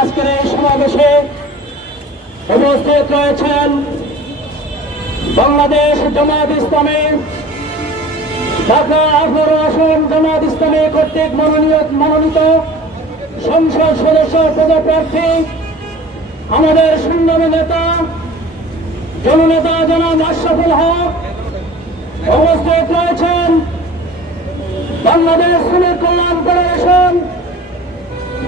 আজকের এই সমাবেশে উপস্থিত রয়েছেন বাংলাদেশ জামায়াত ইসলামী ঢাকা 18 আসন জামায়াত ইসলামী কর্তৃক মনোনীত সংসদ সদস্য পদপ্রার্থী আমাদের সংগ্রামী নেতা জননেতা জনাব আশরাফুল হক। উপস্থিত রয়েছেন বাংলাদেশ শ্রমিক কল্যাণ ফেডারেশন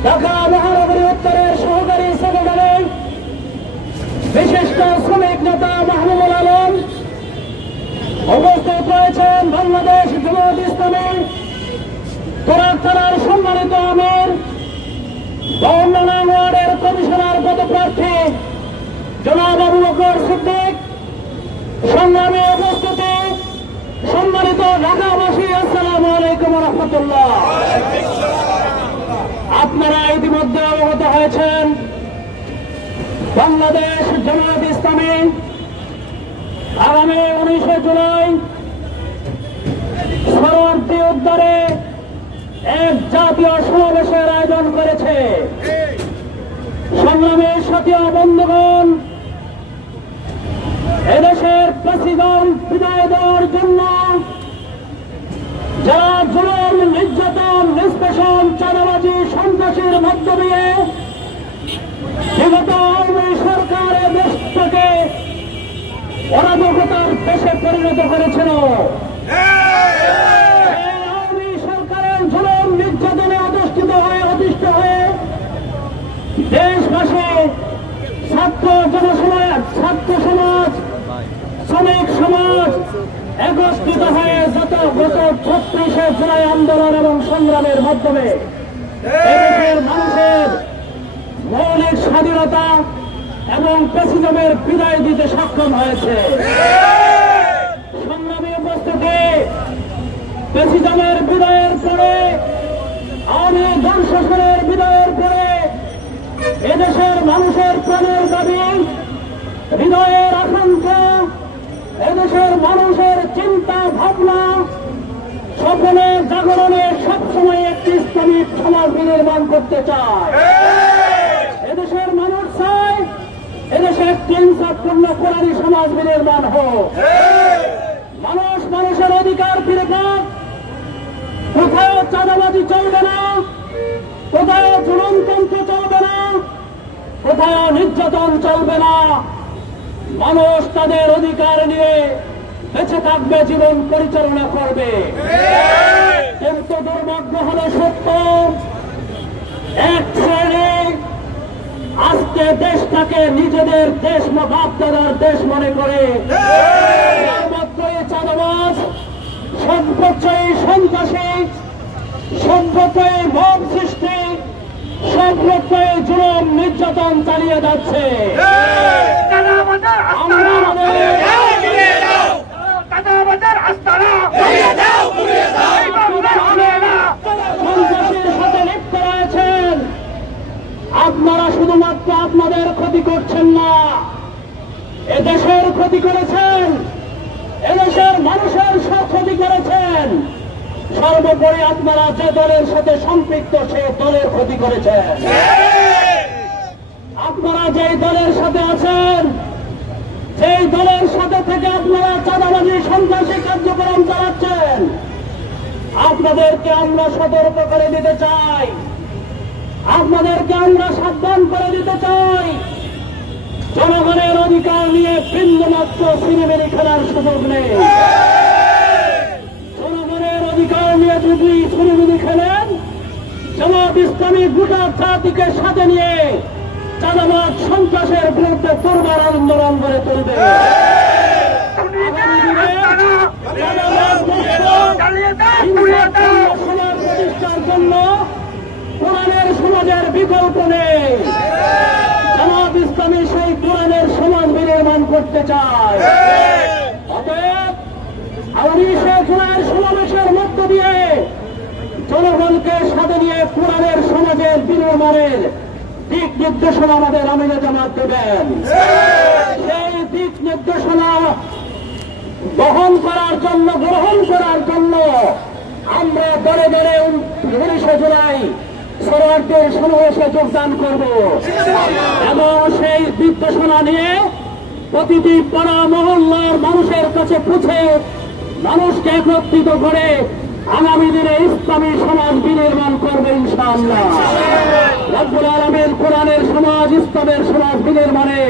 ঢাকা মহানগরী উত্তরের সহকারী সেক্রেটারি বিশিষ্ট শ্রমিক নেতা মাহমুদুল আলম। উপস্থিত রয়েছেন বাংলাদেশ জামায়াত ইসলামী তুরাগ থানার সম্মানিত আমির 52 নং ওয়ার্ডের কমিশনার পদপ্রার্থী জনাব আবু বকর সিদ্দিক। সংগ্রামে উপস্থিতি সম্মানিত ঢাকাবাসী, আসসালামু আলাইকুম ওয়া রাহমাতুল্লাহ। আপনারা ইতিমধ্যে অবগত হয়েছেন বাংলাদেশ জামায়াত ইসলামী আগামী 19 জুলাই শরণার্থী উদ্ধারে এক জাতীয় সমাবেশের আয়োজন করেছে। সংগ্রামের সাথী বন্ধুগণ, এদেশের প্রেসিডেন্ট বিদায় দেওয়ার জন্য যারা জুলুম, নির্যাতন, নিষ্পেষণ, চাঁদাবাজি, সন্ত্রাসীর মধ্য দিয়ে বিগত আওয়ামী সরকারের দেশটাকে অরাজকতার দেশে পরিণত করেছিল, আওয়ামী সরকারের জুলুম নির্যাতনে অতিষ্ঠ হয়ে দেশবাসী, ছাত্র জনসমাজ, ছাত্র সমাজ, শ্রমিক সমাজ একত্রিত হয়ে গত 36 জুলাই আন্দোলন এবং সংগ্রামের মাধ্যমে এদেশের মানুষের মৌলিক স্বাধীনতা এবং প্রেসিডেন্টের বিদায় দিতে সক্ষম হয়েছে। সংগ্রামী উপস্থিতি, প্রেসিডেন্টের বিদায়ের পরে, আওয়ামী শাসনের বিদায়ের পরে এদেশের মানুষের প্রাণের দাবি, হৃদয়ের আকাঙ্ক্ষা, এদেশের মানুষের চিন্তা ভাবনা, সকলের জাগরণে সবসময় একটি ইসলামিক সমাজ বিনির্মাণ করতে চায়। এদেশের মানুষ চায় এদেশে একটি ইনসাফপূর্ণ কোরআনী সমাজ বিনির্মাণ হোক। মানুষ মানুষের অধিকার ফিরে পাক, কোথাও চাঁদাবাজি চলবে না, কোথাও জুলুমতন্ত্র চলবে না, কোথাও নির্যাতন চলবে না। মানুষ তাদের অধিকার নিয়ে বেঁচে থাকবে, জীবন পরিচালনা করবে। কিন্তু দুর্ভাগ্য হল সত্য, এক শ্রেণী আজকে দেশটাকে নিজেদের দেশ, বাপ-দাদার দেশ মনে করে সর্বত্রই চাঁদাবাজ, সর্বত্রই সন্ত্রাসী, সর্বত্রই মব সৃষ্টি, সর্বত্রই জুলুম নির্যাতন চালিয়ে যাচ্ছে। সন্ত্রাসীর সাথে লিপ্ত রয়েছেন। আপনারা শুধুমাত্র আপনাদের ক্ষতি করছেন না, এদেশের ক্ষতি করেছেন, এদেশের মানুষের ক্ষতি করেছেন। সর্বোপরি আপনারা যে দলের সাথে সম্পৃক্ত সে দলের ক্ষতি করেছেন। আপনারা যেই দলের সাথে আছেন, সেই দলের সাথে থেকে আপনারা চাঁদাবাজি, সন্ত্রাসী কার্যক্রম চালাচ্ছেন। আপনাদেরকে আমরা সতর্ক করে দিতে চাই, আপনাদেরকে আমরা সাবধান করে দিতে চাই। জনগণের অধিকার নিয়ে বিন্দুমাত্র সিনেমেরি খেলার সুযোগ নেই। জনগণের অধিকার নিয়ে যদি সিনেমেরি খেলেন, জামায়াত ইসলামী গোটা জাতিকে সাথে নিয়ে চাঁদাবাজ, সন্ত্রাসের বিরুদ্ধে তোরবার আন্দোলন করে তুলবে। সমাজ প্রতিষ্ঠার জন্য কোরআনের সমাজের বিকল্প নেই। জামায়াত ইসলামী সেই কোরআনের সমাজ বিনির্মাণ করতে চায়। অতএব 19 জুলাইয়ের সমাবেশের মধ্য দিয়ে জনগণকে সাথে নিয়ে কোরআনের সমাজের বিনির্মাণের দিক নির্দেশনা আমাদের আমিরে জামাত দেবেন। সেই দিক নির্দেশনা গ্রহণ করার জন্য আমরা দলে দলে 19 জুলাই সরোয়ারদের সমাবেশে যোগদান করব এবং সেই নির্দেশনা নিয়ে প্রতিটি পাড়া মহল্লার মানুষের কাছে পৌঁছে মানুষকে একত্রিত করে আগামী দিনে ইসলামী সমাজ বিনির্মাণ করবে ইনশাআল্লাহ। রব্বুল আলামিন কোরআনের সমাজ, ইসলামের সমাজ বিনির্মাণে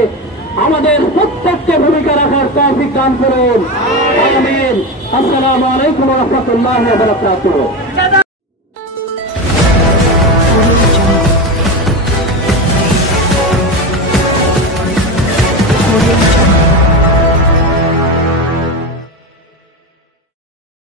আমাদের প্রত্যেককে ভূমিকা রাখার তৌফিক দান করুন। আমিন। আসসালামু আলাইকুম ওয়া রাহমাতুল্লাহি ওয়া বারাকাতুহু।